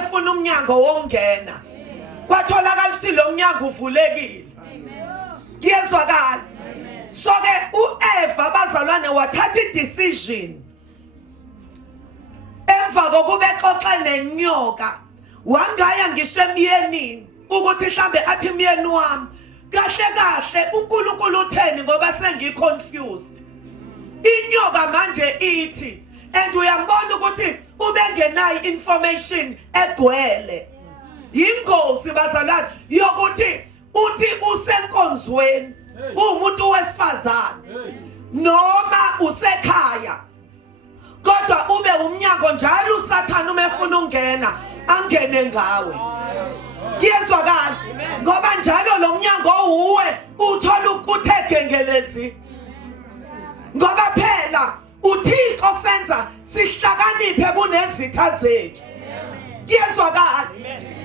efuna umnyango wongena kwatholakala ukuthi lo mnyango uvulekile. Kuyezwakala. So ke uEva bazalwane wathatha i-decision emva kokuba exoxe nenyoka wangaya ngisho emyenini ukuthi mhlambe athi myeni wami kahle kahle uNkulunkulu utheni ngoba sengiconfused. Inyoka manje ithi and uyambona ukuthi ubengenayo information egcwele. Yingozi bazalwane yokuthi uthi usenkonzweni umuntu wesifazane noma usekhaya kodwa ube umnyango njalo uSathane uma efuna ungena angene ngawe. Kuyezwakala ngoba njalo lo mnyango uwe uthola ukuthi gengelezi ngoba phela uThixo senza sihlakaniphe kunezitha zethu. Kuyezwakala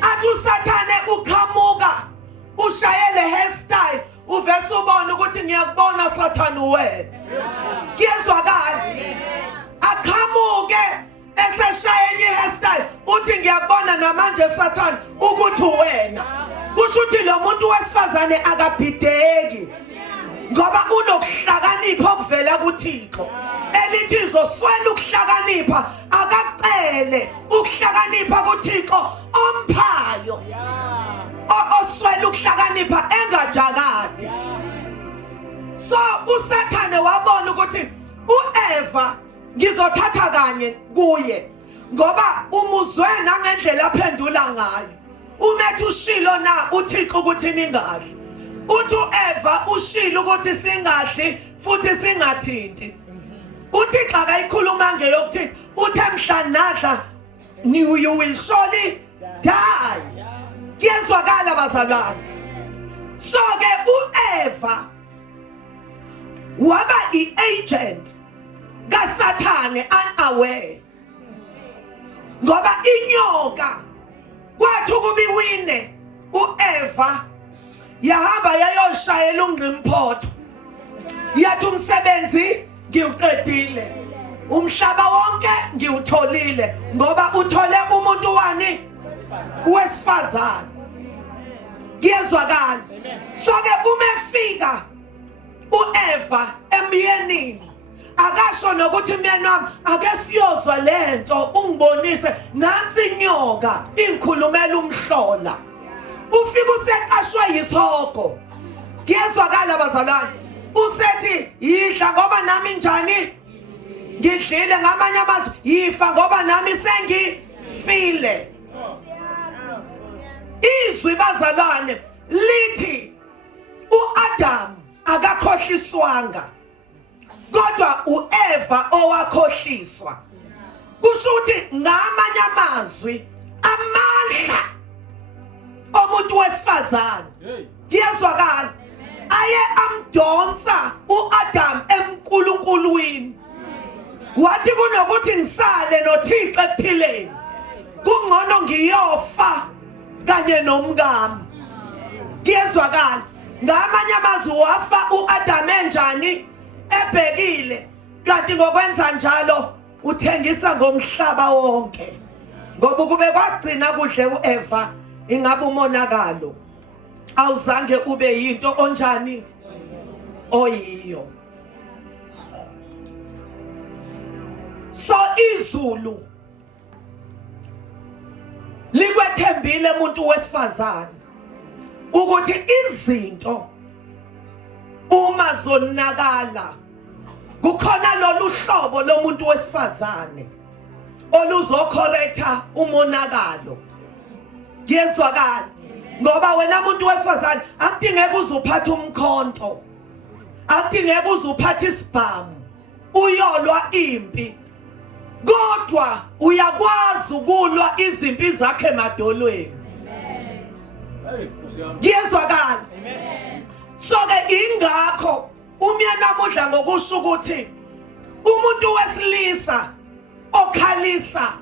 athi uSathane uqhamuka ushayele hairstyle uvese ubona ukuthi ngiyakubona Sathane wena. Kuyezwakala aqhamuke eseshaya enye hairstyle uthi ngiyakubona namanje Sathane ukuthi wena. Kusho ukuthi lo muntu wesifazane akabhideki ngoba unokuhlakanipha okuvela kuThixo. Elithi izoswela ukuhlakanipha akacele ukuhlakanipha kuThixo omphayo. Oswela ukuhlakanipha engajakadi. So uSathane wabona ukuthi uEva ngizothatha kanye kuye ngoba umuzwe nangendlela aphendula ngayo. Umethu ushilo na uThixo ukuthi ningadli. Uthi uEva ushilo ukuthi singadli futhi singathinti. UThixo akayikhuluma ngeyokuthi uthe mhla nadla you will surely die. Kuyezwakala bazalwane. So ke uEva waba i-agent kaSathane unaware ngoba inyoka kwathi ukuba iwine uEva yahamba yayoshayela ungqimphotho yathi umsebenzi ngiwuqedile umhlaba wonke ngiwutholile ngoba uthole umuntu wani wesifazane. Kuyezwakala. So ke uma efika uEva emyenini akasho nokuthi myeni wami ake siyozwa lento ungibonise nansi inyoka ingikhulumela umhlola. Ufika useqashwe yisoko. Kuyezwakala bazalwane. Usethi yidla ngoba nami njani ngidlile ngamanye amazwi yifa ngoba nami sengifile. Izwi bazalwane lithi uAdam akakhohliswanga kodwa uEva owakhohliswa. Kusho ukuthi ngamanye amazwi amandla omuntu wesifazane kuyezwakala aye amdonsa uAdam emNkulunkulwini. Wathi kunokuthi ngisale noThixo ekuphileni kungcono ngiyofa kanye nomngami. Kuyezwakala ngamanye amazwi wafa uAdam enjani ebhekile kanti ngokwenza njalo uthengisa ngomhlaba wonke ngoba kube kwagcina kudle uEva ingabe umonakalo awuzange ube yinto onjani oyiyo. So izulu likwethembile umuntu wesifazane ukuthi izinto uma zonakala kukhona lolu hlobo lomuntu wesifazane oluzocorrecta umonakalo. Kuyezwakala ngoba wena umuntu wesifazane akudingeka uzuphatha umkhonto akudingeka uzuphatha isibhamu uyolwa impi kodwa uyakwazi ukulwa izimpi zakhe emadolweni. Kuyezwakala. So ke ingakho umyeni namudla ngokusho ukuthi umuntu wesilisa okhalisa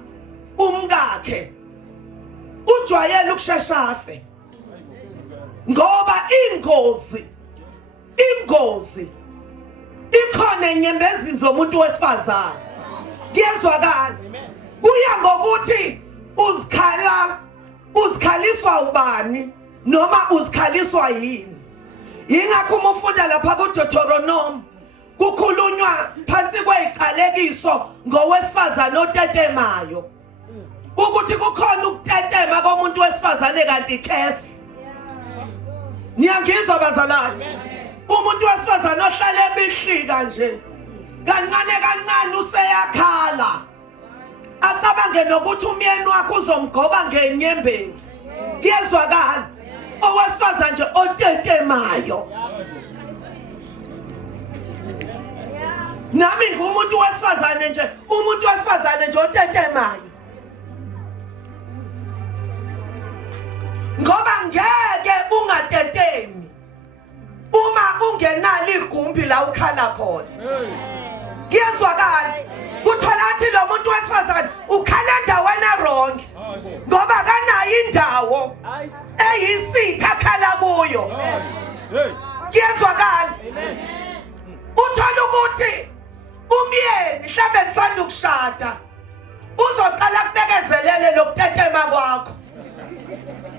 umkakhe ujwayele ukusheshafe ngoba ingozi ikhona enyembezini zomuntu wesifazane. Kuyezwakala kuya ngokuthi uzikhala uzikhaliswa ubani noma uzikhaliswa yini. Yingakho uma ufunda lapha kuDeuteronomy kukhulunywa phansi kweziqalekiso ngowesifazane otetemayo ukuthi kukhona ukutetema komuntu wesifazane kanti ikhesi. Niyangizwa bazalwane? Umuntu wesifazane ohlala ebihlika nje kancane kancane useyakhala acabange nokuthi umyeni wakhe uzomgoba ngenyembezi. Kuyezwakala owesifazane nje otetemayo. Nami ngumuntu wesifazane nje, umuntu wesifazane nje otetemayo. Ngoba ngeke ungatetemi uma ungenalo igumbi la ukhala khona. Kuyezwakala uthola ukuthi lo muntu wesifazane ukhala endaweni wrong ngoba kanayo indawo eyisitha akhala kuyo. Kuyezwakala uthola ukuthi umyeni mhlambe kusanda ukushada uzoqala kubekezelele lokutetema kwakho.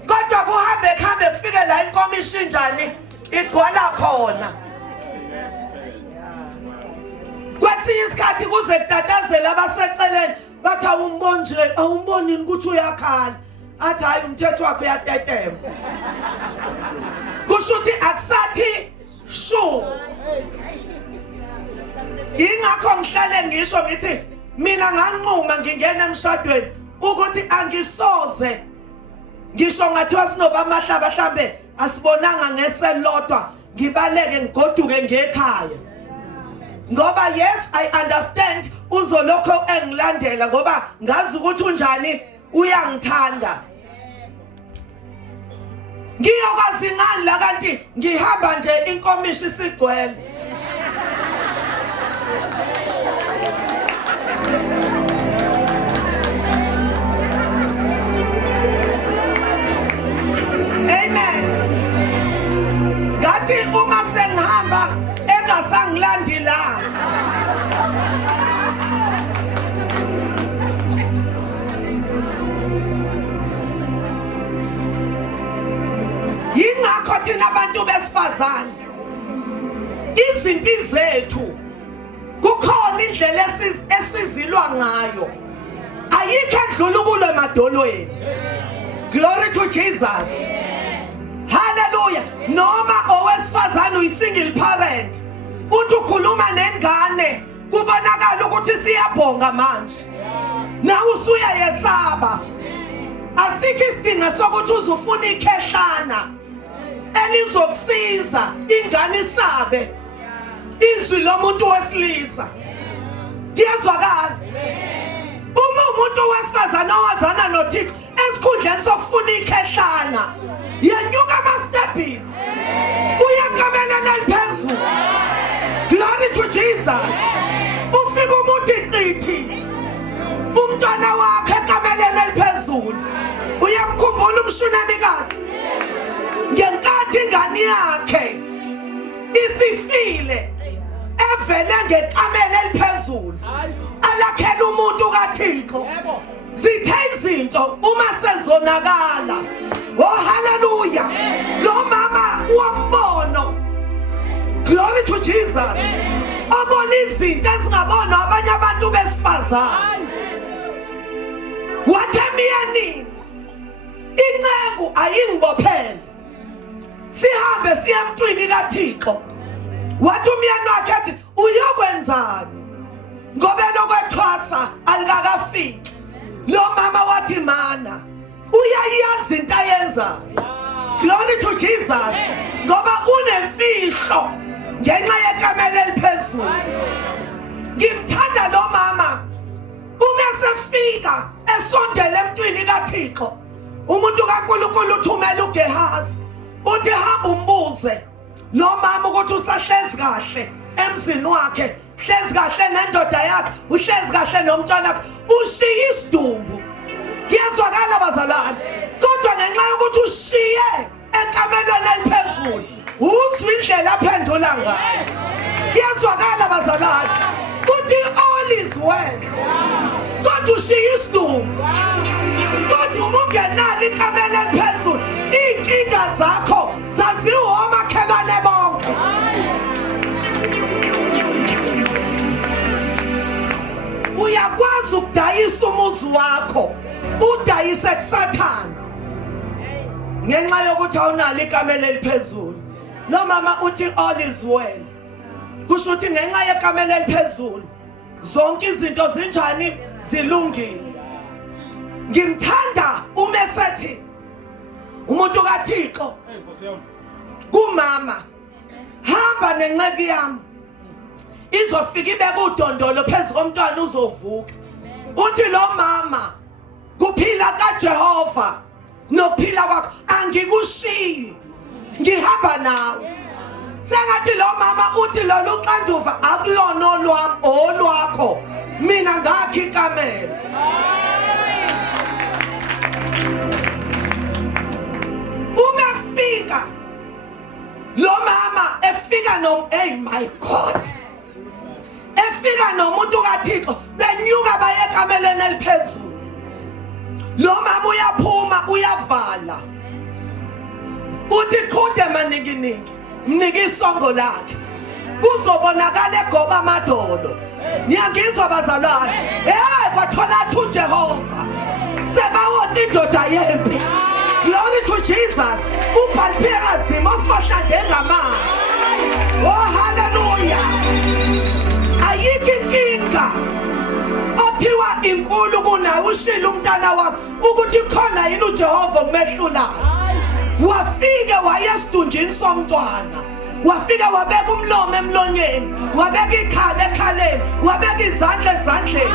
Kodwa kuhambe kufike la inkomishi njani igcwala khona. Kwesinye isikhathi kuze kutatazela abaseceleni bathi awumboni nje awumboni ukuthi uyakhala. Athi hayi umthetho wakho uyatetema. Kusho ukuthi akusathi shu. Ingakho ngihlale ngisho ngithi mina nganquma ngingena emshadweni ukuthi angisoze ngisho ngathiwa sinoba amahlaba mhlambe asibonanga ngeselodwa ngibaleke ngigoduke ngekhaya. Ngoba yes I understand uzolokho engilandela ngoba ngazi ukuthi unjani uyangithanda. Ngiyokwazi ngani la kanti ngihamba nje inkomishi isigcwele. Ngathi uma sengihamba engasangilandi la. Yingakho thina abantu besifazane izimpi zethu kukhona indlela esizilwa ngayo. Ayikho edlula kulo emadolweni. Glory to Jesus. Hallelujah. Noma owesifazane uyisingle parent uthi ukhuluma nengane kubonakala ukuthi siyabhonga manje. Nawe usuyayesaba. Asikho isidingo sokuthi uzufuna ikhehlana elizokusiza ingane isabe izwi lomuntu wesilisa. Kuyezwakala. Uma umuntu wesifazane owazana noThixo esikhundleni sokufuna ikhehlana yenyuka ama-steppies uyakamelana liphezulu. Glory to Jesus. Ufika umuntu iqithi umntwana wakhe ekamelene liphezulu. Uyamkhumbula umshunamikazi ngenkathi ingane yakhe isifile evele ngekamela eliphezulu alakhela umuntu kaThixo. Zithe izinto uma sezonakala. Oh hallelujah. Lo mama wambono. Glory to Jesus. Abona izinto ezingabona abanye abantu besifazane. Wathemiyani inceku ayingibophele sihambe siye emntwini kaThixo. Wathi umyeni wakhe athi uyokwenzani ngoba lokwethwasa alikakafiki. Lo mama wathi mana uyayazi into ayenzayo. Glory to Jesus. Ngoba unemfihlo ngenxa yekamela eliphezulu. Ngimthanda lo mama. Uma sefika esondele emntwini kaThixo umuntu kaNkulunkulu uthumela uGehazi uthi hamba umbuze lo mama ukuthi usahlezi kahle emzini wakhe, hlezi kahle nendoda yakhe, uhlezi kahle nomntwana wakhe, ushiye isidumbu. Kuyezwakala bazalwane. Kodwa ngenxa yokuthi ushiye enkamelweni eliphezulu uzwa indlela aphendula ngayo. Kuyezwakala bazalwane. Uthi all is well. Kodwa ushiye isidumbu. Kodwa uma ungenalo ikamela zakho zaziwa omakhelwane bonke. Uyakwazi ukudayisa umuzi wakho udayise kuSathane ngenxa yokuthi awunalo ikamela eliphezulu. Lo mama uthi all is well. Kusho ukuthi ngenxa yekamela eliphezulu zonke izinto zinjani zilungile. Ngimthanda umesethi umuntu kaThixo kumama hamba nenceki yami izofika ibeke udondolo phezulu komntwana uzovuka. Uthi lo mama kuphila kaJehova nokuphila kwakho angikushiyi ngihamba nawe. Sengathi lo mama uthi lolu xanduva akulona olwami olwakho mina ngakho ikamela. Umefika lo mama efika hey my God, efika nomuntu kaThixo benyuka baye ekameleni eliphezulu. Lo mama uyaphuma uyavala uthi qhude manikiniki mnika isongo lakhe kuzobonakala egoba amadolo. Niyangizwa bazalwane? Kwathola athi uJehova sebawona indoda yempi. Glory to Jesus. Ubhalphela zima ofahla njengamanzi. Oh hallelujah. Ayikho inkinga othiwa inkulu kunawe ushila umntana wami ukuthi khona yini uJehova ukumehlulayo. Wafika wayesidunjini somntwana, wafika wabeka umlomo emlonyeni, wabeka ikhala ekhaleni, wabeka izandla ezandleni,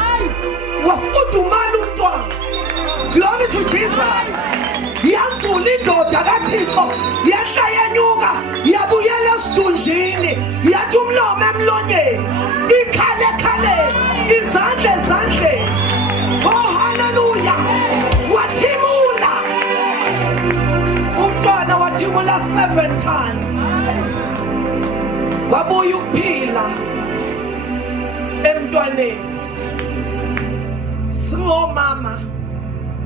wafudumala umntwana. Glory to Jesus. Yazula indoda kaThixo yehla yenyuka yabuyela esidunjini yathi umlomo emlonyeni, ikhala ekhaleni, izandla ezandleni. Oh hallelujah. Wathimula umntwana, wathimula 7 times. Wabuya ukuphila emntwaneni. Singomama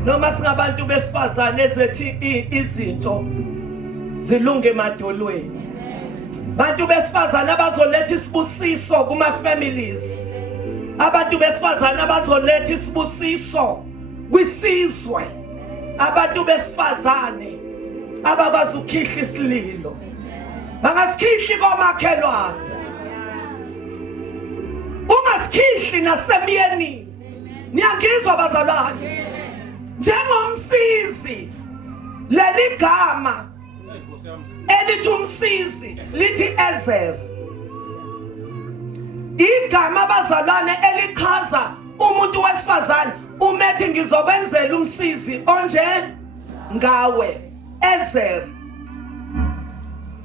noma singabantu besifazane ezethi izinto zilunge emadolweni. Bantu besifazane abazoletha isibusiso kuma families. Abantu besifazane abazoletha isibusiso kwisizwe. Abantu besifazane abakwazi ukukhihla isililo. Bangasikhihli komakhelwane. Ungasikhihli nasemyenini. Niyangizwa bazalwane? Njengomsizi leli gama elithi umsizi lithi Ezer. Igama bazalwane elichaza umuntu wesifazane umethi ngizokwenzela umsizi onje ngawe. Ezer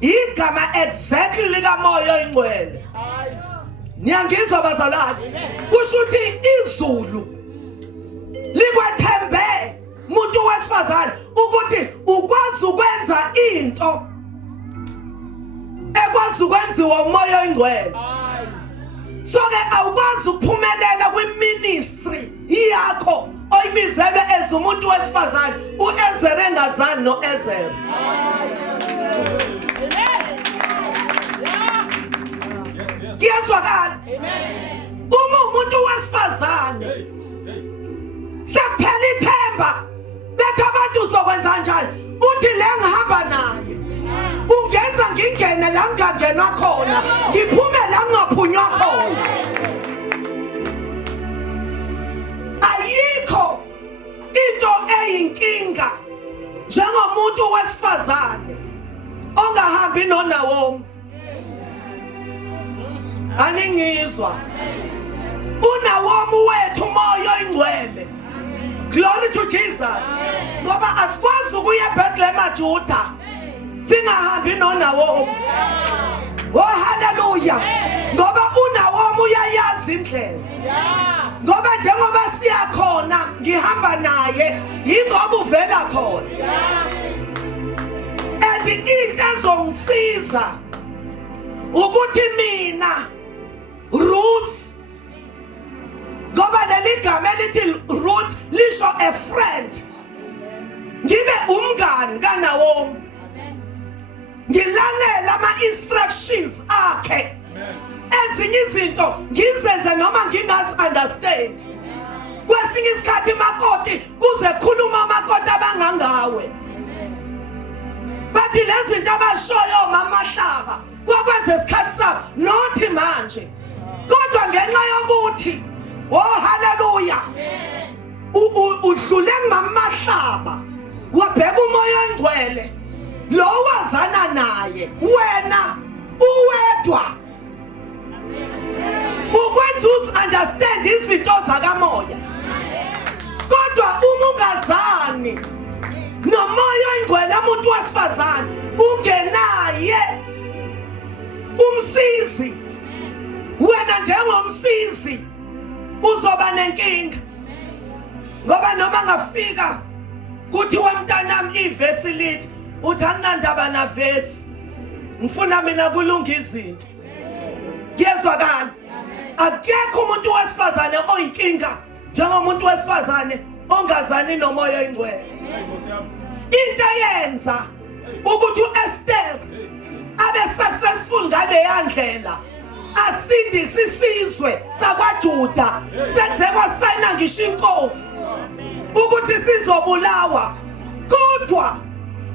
igama exactly likaMoya Oyingcwele. Niyangizwa bazalwane? Kusho ukuthi izulu likwethembe umuntu wesifazane ukuthi ukwazi ukwenza into ekwazi ukwenziwa uMoya Oyingcwele. So ke awukwazi ukuphumelela kwiministry yakho oyibizelwe as umuntu wesifazane uEzer engazani noEzer. Kuyezwakala? Uma umuntu wesifazane sephela ithemba bethi abantu uzokwenza njani, uthi le ngihamba naye ungenza ngingene la ngingangenwa khona, ngiphume la ngingaphunywa khona. Ayikho into eyinkinga njengomuntu wesifazane ongahambi noNawomi. Aningizwa? uNawomi wethu uMoya Oyingcwele. Glory to Jesus. Ngoba asikwazi ukuya eBethlehem eJuda singahambi noNawomi. Oh hallelujah. Ngoba uNawomi uyayazi indlela. Ngoba njengoba siya khona ngihamba naye yingoba uvela khona. And into ezongisiza ukuthi mina Ruth, ngoba leli gama elithi Ruth lisho a friend, ngibe umngani kaNawomi. ngilalela ama-instructions akhe. Ezinye izinto ngizenze noma ngingazi understand. Kwesinye isikhathi makoti kuze khuluma amakoti abangangawe. Bathi lezi zinto abashoyo mama Hlaba kwakwenza isikhathi sabo nothi manje. Kodwa ngenxa yokuthi haleluya. Udlule ngumama Hlaba wabheka umoya oyingcwele lo wazana naye wena uwedwa. Ukwenza understand izinto zakamoya. Kodwa uma ungazani nomoya oyingcwele umuntu wesifazane ungenaye umsizi, wena njengomsizi uzoba nenkinga. Ngoba noma ngafika kuthi wemntanami ivesi lithi uthi anginandaba na vesi, ngifuna mina kulunga izinto. Kuyezwakala. Akekho umuntu wesifazane oyinkinga njengomuntu wesifazane ongazani nomoya oyingcwele. Into eyenza ukuthi uEsther abe successful ngaleya ndlela asindise isizwe sakwaJuda senze kwasayina ngisho inkosi ukuthi sizobulawa. Kodwa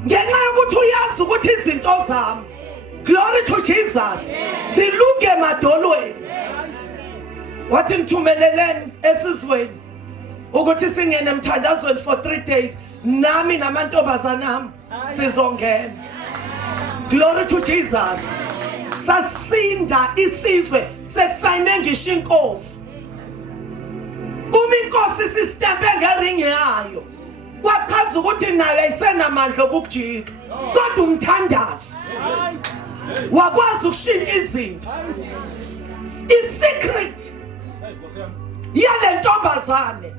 ngenxa yokuthi uyazi ukuthi izinto zami, glory to Jesus, zilunge madolweni. Wathi ngithumeleleni esizweni ukuthi singene emthandazweni for 3 days, nami namantombazana ami sizongena. Glory to Jesus. Sasinda isizwe sekusayine ngisho inkosi. Uma inkosi sistempe ngering yayo kwachaza ukuthi nayo ayisenamandla okujika, kodwa umthandazo wakwazi ukushintsha izinto. Isecret yale ntombazane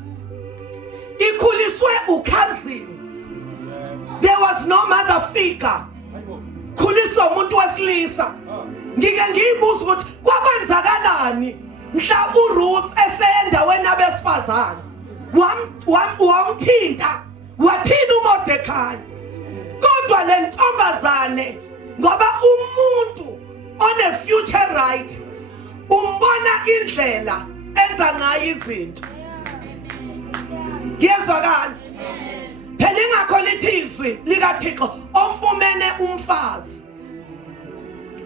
ikhuliswe ukhazini. There was no mother figure. Khuliswa umuntu wesilisa. Ngike ngiyibuza ukuthi kwakwenzakalani mhla uRuth esendaweni abesifazane wamthinta wathina uMordekhai. Kodwa le ntombazane ngoba umuntu one future right umbona indlela enza ngayo izinto. Kuyezwakala. Phela ingakho lithi izwi likaThixo ofumene umfazi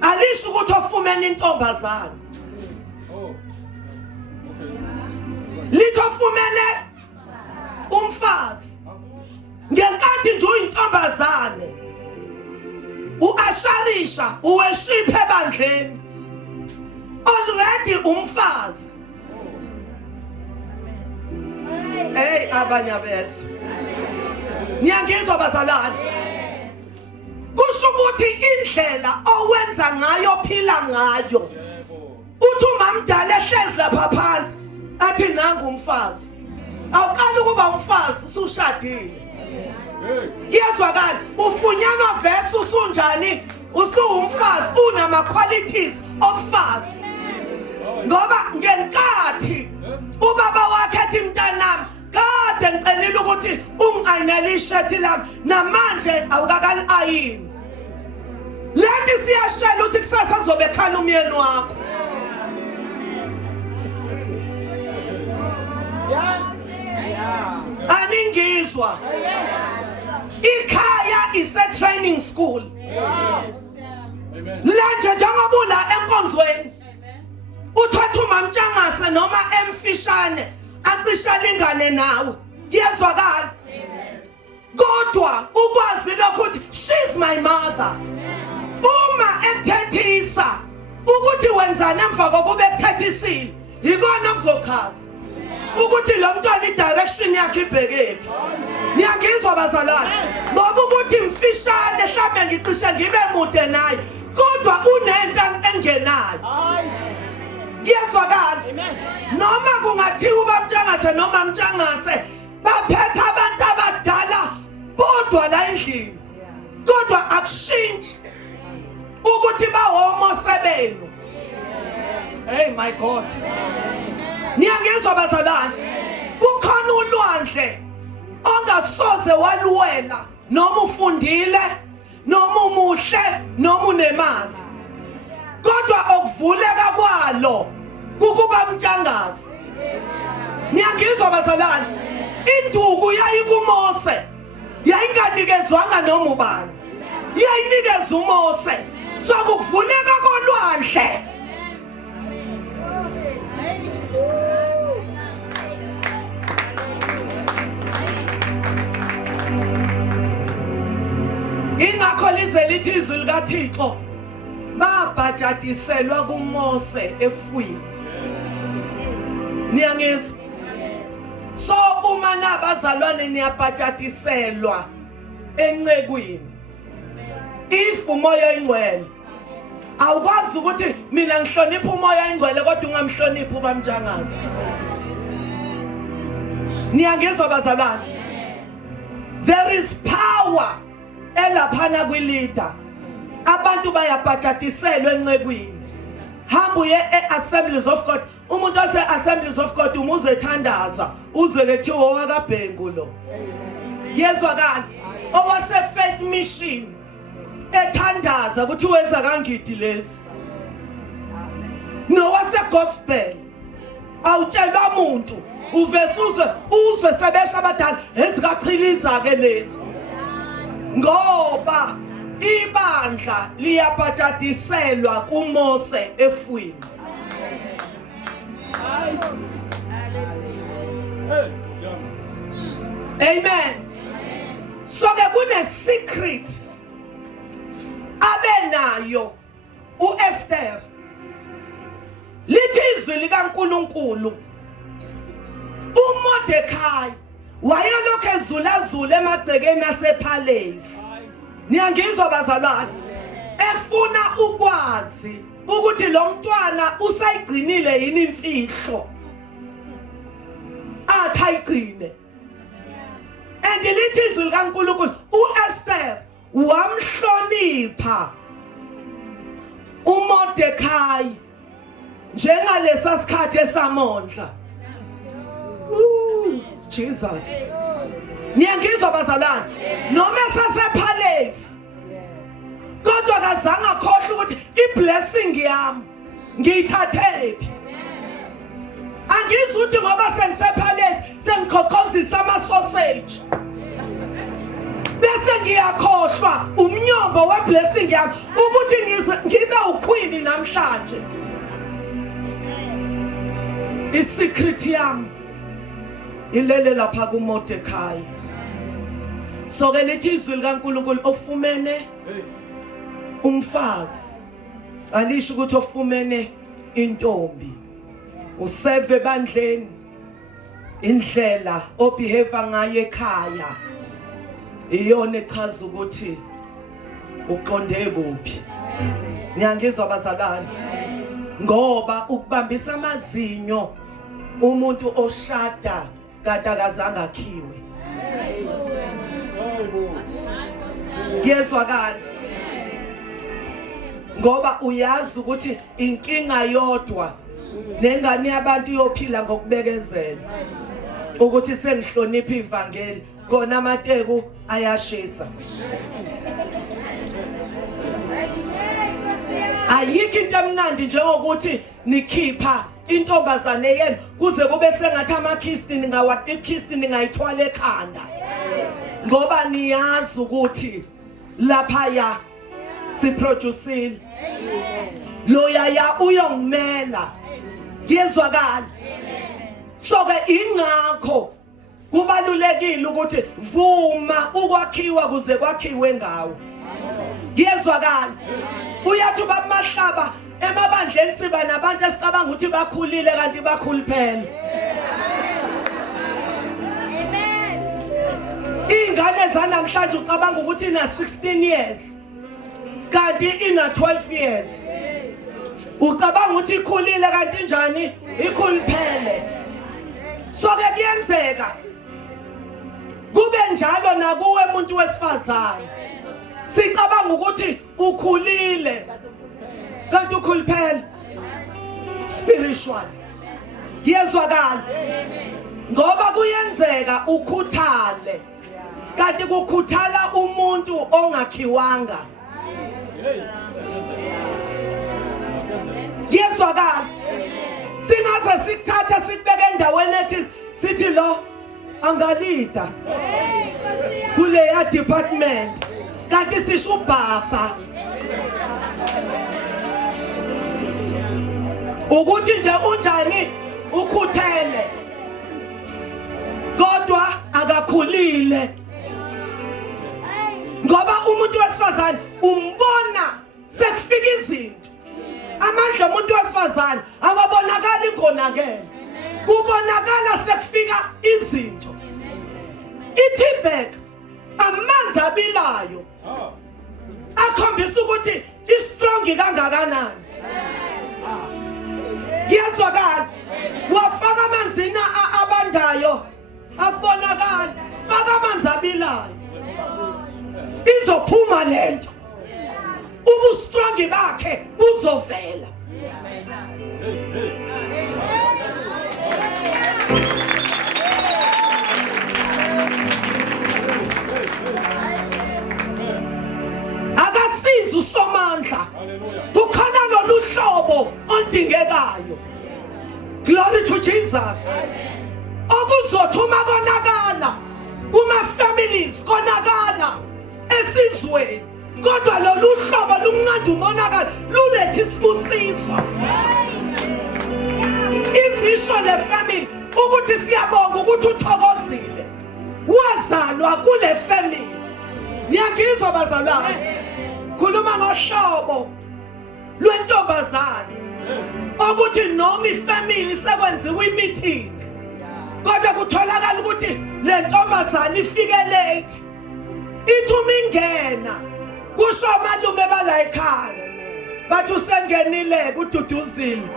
alisho ukuthi ofumene intombazane. Lithi ofumene umfazi ngenkathi nje uyintombazane uAsharisha uweshiphe ebandleni already umfazi. Hey abanye abeso niyangizwa bazalwane. Kusho ukuthi indlela owenza ngayo phila ngayo. Uthi umamdala ehlezi lapha phansi athi nangu umfazi. Awuqala ukuba umfazi usushadile. Kuyezwakala. Ufunyanwa vesi usunjani usuwumfazi unama qualities obufazi. Ngoba ngenkathi ubaba wakhe ethi mntanami kade ngicelile ukuthi ungayinele ishethi lami namanje awukakali ayini. Lethi siyashela ukuthi kusasa kuzobe khala umyeni wakho. Aningizwa. Ikhaya is a training school. Lanje njengoba ula enkonzweni uthatha uMamtshangase noma emfishane acisha lingane nawe. Kuyezwakala. Kodwa ukwazi lokho ukuthi she's my mother. Uma ekuthethisa ukuthi wenzana emva kokuba ekuthethisile ikona kuzochaza ukuthi lo mntwana idirection yakhe ibhekephi. Niyangizwa bazalwane. Ngoba ukuthi mfishane mhlawumbe ngicishe ngibe mude naye kodwa unento engenayo. Kuyezwakala. Noma kungathiwa uBamtshangase noma Mtshangase baphethe abantu abadala bodwa la endlini, kodwa akushintshi ukuthi bahomo sebenu. Hey my God. Niyangizwa bazalwane. Kukhona ulwandle ongasoze waluwela noma ufundile noma umuhle noma unemali kodwa okuvuleka kwalo kukuba mtshangazi. Niyangizwa bazalwane? Induku yayikuMose yayinganikezwanga noma ubani, yayinikeza uMose. So kuvuleka kolwandle ingakho lize lithi izwi likaThixo babhajatiselwa kuMose efwini. Niyangizwa? So uma nabazalwane niyabhajatiselwa encekwini, if umoya oyingcwele awukwazi ukuthi mina ngihlonipha umoya oyingcwele kodwa ungamhloniphi ubamthangazi. Niyangizwa bazalwane? There is power elaphana kwi-leader. Abantu bayabhajatiselwa encekwini. Hamba uye e-Assemblies of God. Umuntu ose-Assemblies of God umuze ethandaza uzwe kuthiwa owakabhengu lo. Yezwakala owase-Faith Mission ethandaza ukuthi wenza kangidi lezi. Nowase-Gospel awutshelwa umuntu uvese uzwe sebesha abadala ezikachiliza ke lezi. Ngoba ibandla liyabhajatiselwa kuMose efwini. Amen. So ke kune secret abenayo uEsther. Lithi izwi likaNkulunkulu uMordekhai wayelokhu ezulazula emagcekeni asepalace. Niyangizwa bazalwane? Efuna ukwazi ukuthi lo mntwana usayigcinile yini imfihlo athi ayigcine. And lithi izwi likaNkulunkulu uEsther wamhlonipha uMordekhai njengalesa sikhathi esamondla. Jesus. Niyangizwa bazalwane? Noma sasepalace kodwa kazange akhohle ukuthi iblessing yami ngiyithathephi. Angizwa ukuthi ngoba sengisepalace sengiqoqozisa ama sausage bese ngiyakhohlwa umnyombo weblessing yami ukuthi ngibe uqueen namhlanje. Isecret yami ilele lapha kuMordekhai. So ke lithi izwi likaNkulunkulu ofumene umfazi alisho ukuthi ofumene intombi useve ebandleni indlela obehave ngayo ekhaya iyona echaza ukuthi uqonde kuphi. Niyangizwa bazalwane? Ngoba ukubambisa amazinyo umuntu oshada kade akazange akhiwe. Ngiyezwakala? Ngoba uyazi ukuthi inkinga yodwa nengane yabantu iyophila ngokubekezela ukuthi sengihlonipha ivangeli kona amateku ayashisa. Ayikho into emnandi njengokuthi nikhipha intombazane yenu kuze kube sengathi amakhisti ningayithwala ekhanda ngoba niyazi ukuthi lapha ya siproducile lo yaya uyongimela. Ngiyezwakala? So ke ingakho kubalulekile ukuthi vuma ukwakhiwa kuze kwakhiwe ngawo. Ngiyezwakala? Uyathi bamahlaba emabandleni siba nabantu esicabanga ukuthi bakhulile kanti bakhuluphela. Amen. Ingane zanamhlanje ucabanga ukuthi ina 16 years kanti ina 12 years. Ucabanga ukuthi ikhulile kanti njani ikhuluphele. So ke kuyenzeka kube njalo nakuwe umuntu wesifazane. Sicabanga ukuthi ukhulile kanti ukhuluphele spiritual. Yezwakala? Ngoba kuyenzeka ukhuthale kanti kukhuthala umuntu ongakhi ingakhiwanga. Ngiyezwakala. Singaze sikuthatha sikubeke endaweni ethi sithi lo angalida kuleya department kanti sisho ubaba. Ukuthi nje unjani ukhuthele kodwa akakhulile. Ngoba umuntu wesifazane umbona sekufika izinto. Amandla omuntu wesifazane awabonakali ngonakele. Kubonakala sekufika izinto. I-T-bag amanzi abilayo akhombisa ukuthi i-strong kangakanani. Ngiyezwakala. Wafaka amanzi abandayo akubonakala. Faka amanzi abilayo. Izophuma lento. Ubu-strong bakhe buzovela. Akasizi usomandla. Kukhona lolu hlobo oludingekayo. Glory to Jesus. Okuzothuma konakala kuma families konakala esizweni. Kodwa lolu hlobo lumncane umonakala lulethe isibusiso. Izisho le family ukuthi siyabonga ukuthi uthokozile. Wazalwa kule family. Ngiyangizwa bazalwane. Khuluma ngohlobo lwentombazane. Ukuthi noma ifamily sekwenziwe imeeting. Kodwa kutholakala ukuthi le ntombazane ifike late. Ithuma ingena. Kusho amalume bala ekhaya. Bathi usengenile kududuzile.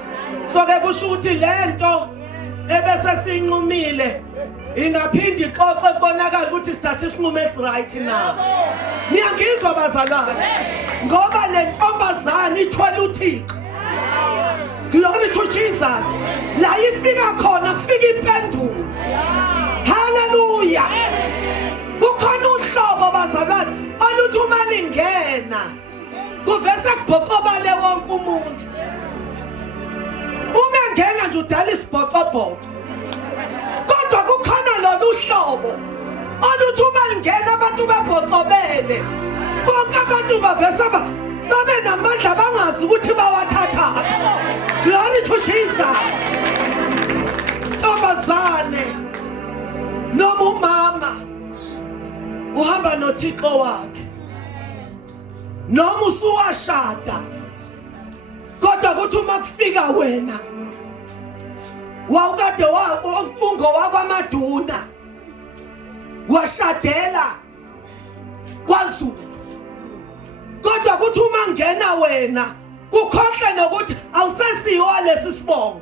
So ke kusho ukuthi lento ebese sinqumile ingaphindi ixoxe kubonakala ukuthi sithathe isinqumo esiright na. Niyangizwa bazalwane. Ngoba le ntombazane ithwele uThixo. Glory to Jesus. La ifika khona kufika impendulo. Hallelujah. Kukhona uhlobo bazalwane oluthi uma lingena kuvese kubhocobale wonke umuntu. Uma ngena nje udala isibhocobhoco. Kodwa kukhona lolu hlobo oluthi uma lingena abantu babhocobele. Bonke abantu bavese babe namandla bangazi ukuthi bawathatha. Glory to Jesus. Ntombazane noma umama uhamba noThixo wakhe. Noma usuwashada. Kodwa kuthi uma kufika wena wawukade ungowakwaMaduna washadela kwaZulu. Kodwa kuthi uma ngena wena kukhohle nokuthi awusesiyo lesi sibongo.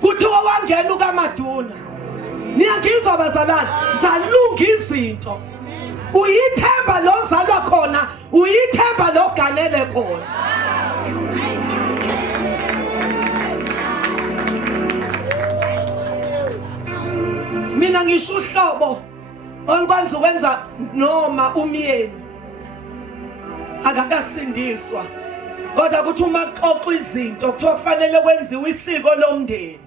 Kuthi wangena ukaMaduna. Niyangizwa bazalwane, zalunga izinto. Uyithemba lo zalwa khona, uyithemba lo ganele khona. Mina ngisho uhlobo olukwazi ukwenza noma umyeni akakasindiswa. Kodwa kuthi uma xoxa izinto kuthiwa kufanele kwenziwe isiko lomndeni.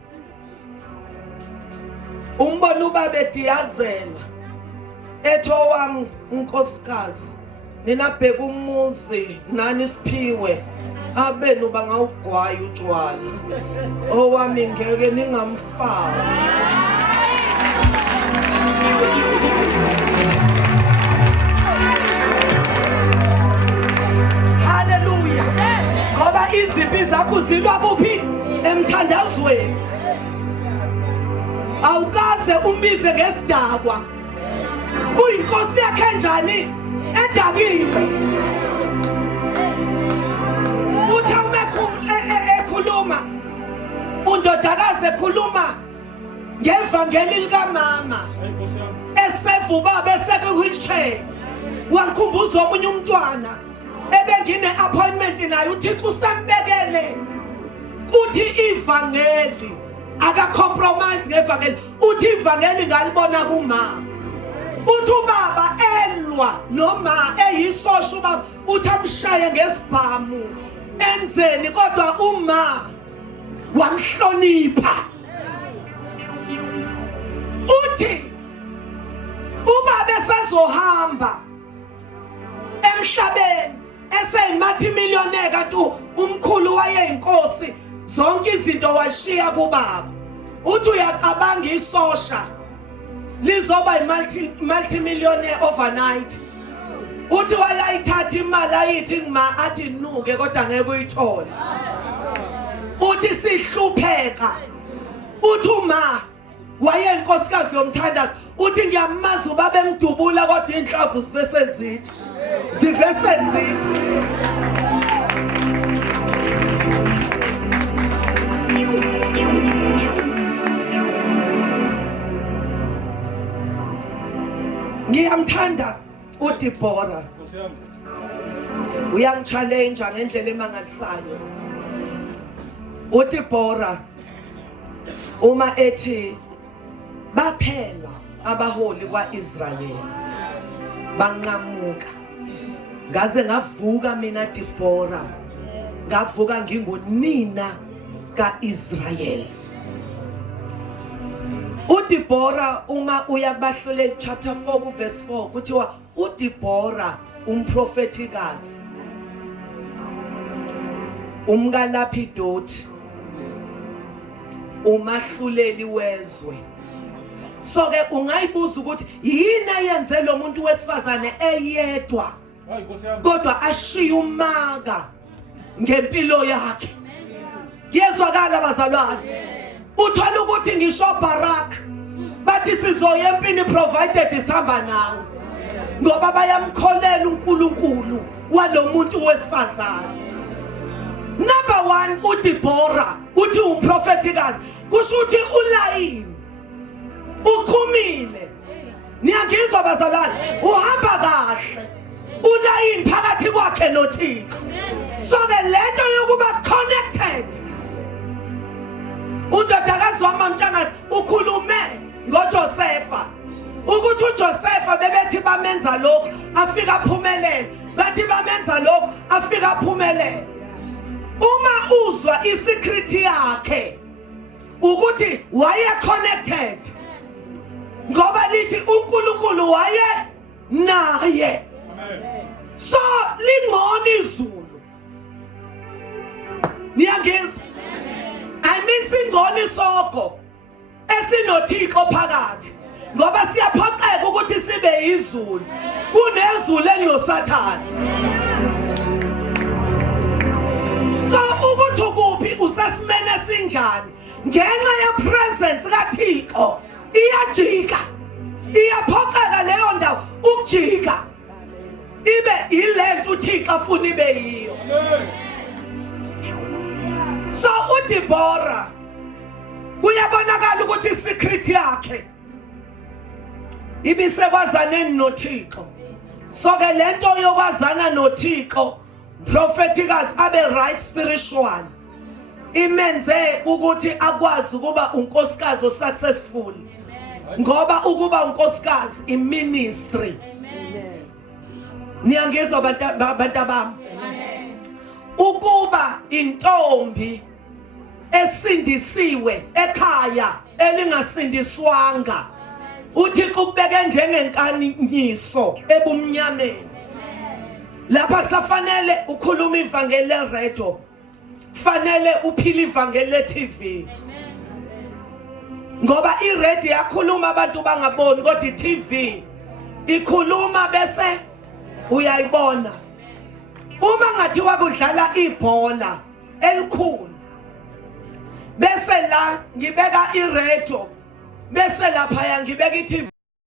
Umbona ubaba ediyazela ethi owami unkosikazi nina bheka umuzi nani siphiwe abenu bangawugwaya utshwala owami ngeke ningamfaka. Hallelujah. Ngoba izimpi zakho zilwa kuphi? Emthandazweni. Awukaze umbize ngesidakwa. Uyinkosi yakhe njani edakiwe. Uthi ekhuluma undodakazi ekhuluma ngevangeli likaMama esefu ubaba eseke wheelchair. Wangikhumbuza omunye umntwana ebengine appointment naye uThixo usambekele uthi ivangeli aka compromise ngevangeli uthi ivangeli ngalibona kuMama. Uthi ubaba elwa walwa noma eyisosha ubaba uthi amshaye ngesibhamu enzeni kodwa uma wamhlonipha uthi ubaba esazohamba emhlabeni eseyimathi-millionaire kanti umkhulu wayeyinkosi zonke izinto washiya kubaba uthi uyacabanga isosha lizoba multi-millionaire overnight uthi wayayithatha imali ayithi ngima athi nuke kodwa ngeke uyithole uthi sihlupheka uthi uma wayeyinkosikazi yomthandazo uthi ngiyamazi ubaba emdubula kodwa inhlavu zivesezithi ngiyamthanda uDeborah uyangchallenge ngendlela emangalisayo uDeborah uma ethi baphela abaholi kwaIsrayeli banqamuka ngaze ngavuka mina Deborah ngavuka ngingunina kaIsrayeli uDeborah uma uya kubahluleli chapter 4 verse 4 kuthiwa uDeborah umprofetikazi umkaLapidoti umahluleli wezwe so ke ungayibuza ukuthi yini ayenze lo muntu wesifazane eyedwa kodwa ashiya umaka ngempilo yakhe yezwakala abazalwane uthola ukuthi ngisho Barak bathi sizoya empini provided isihamba nawe ngoba bayamkholela uNkulunkulu walomuntu wesifazane number 1 uDeborah uthi umprofetikazi kusho ukuthi ulayini uqhumile niyangizwa bazalwane uhamba kahle ulayini phakathi kwakhe noThixo so ke lento yokuba connected undodakazi wamaMtshakazi ukhulume ngoJosefa ukuthi uJosefa bebethi bamenza lokho afika aphumelele bathi bamenza lokho afika aphumelele uma uzwa isecret yakhe ukuthi waye connected ngoba lithi uNkulunkulu waye naye so lingoni izulu niyangizwa I mean singoni soko esinoThixo phakathi ngoba siyaphoqeka ukuthi sibe izulu kunezulu eliloSathane so ukuthi ukuphi usesimene sinjani ngenxa ye presence kaThixo iyajika iyaphoqeka leyo ndawo ukujika ibe ilento uThixo afuna ibe yiyo so uDeborah kuyabonakala ukuthi isecret yakhe ibisekwazaneni noThixo so ke lento yokwazana noThixo propheticals abe right spiritual imenze ukuthi akwazi ukuba unkosikazi osuccessful ngoba ukuba unkosikazi iministry niyangizwa abantu bami ukuba intombi esindisiwe ekhaya elingasindiswanga uThixo kubeke njengenkanyiso ebumnyameni lapha safanele ukhuluma ivangeli radio fanele uphila ivangeli le-TV ngoba i-radio yakhuluma abantu bangaboni kodwa i-TV ikhuluma bese uyayibona uma ngathi wakudlala ibhola elikhulu bese la ngibeka i-radio bese lapha ngibeka i-TV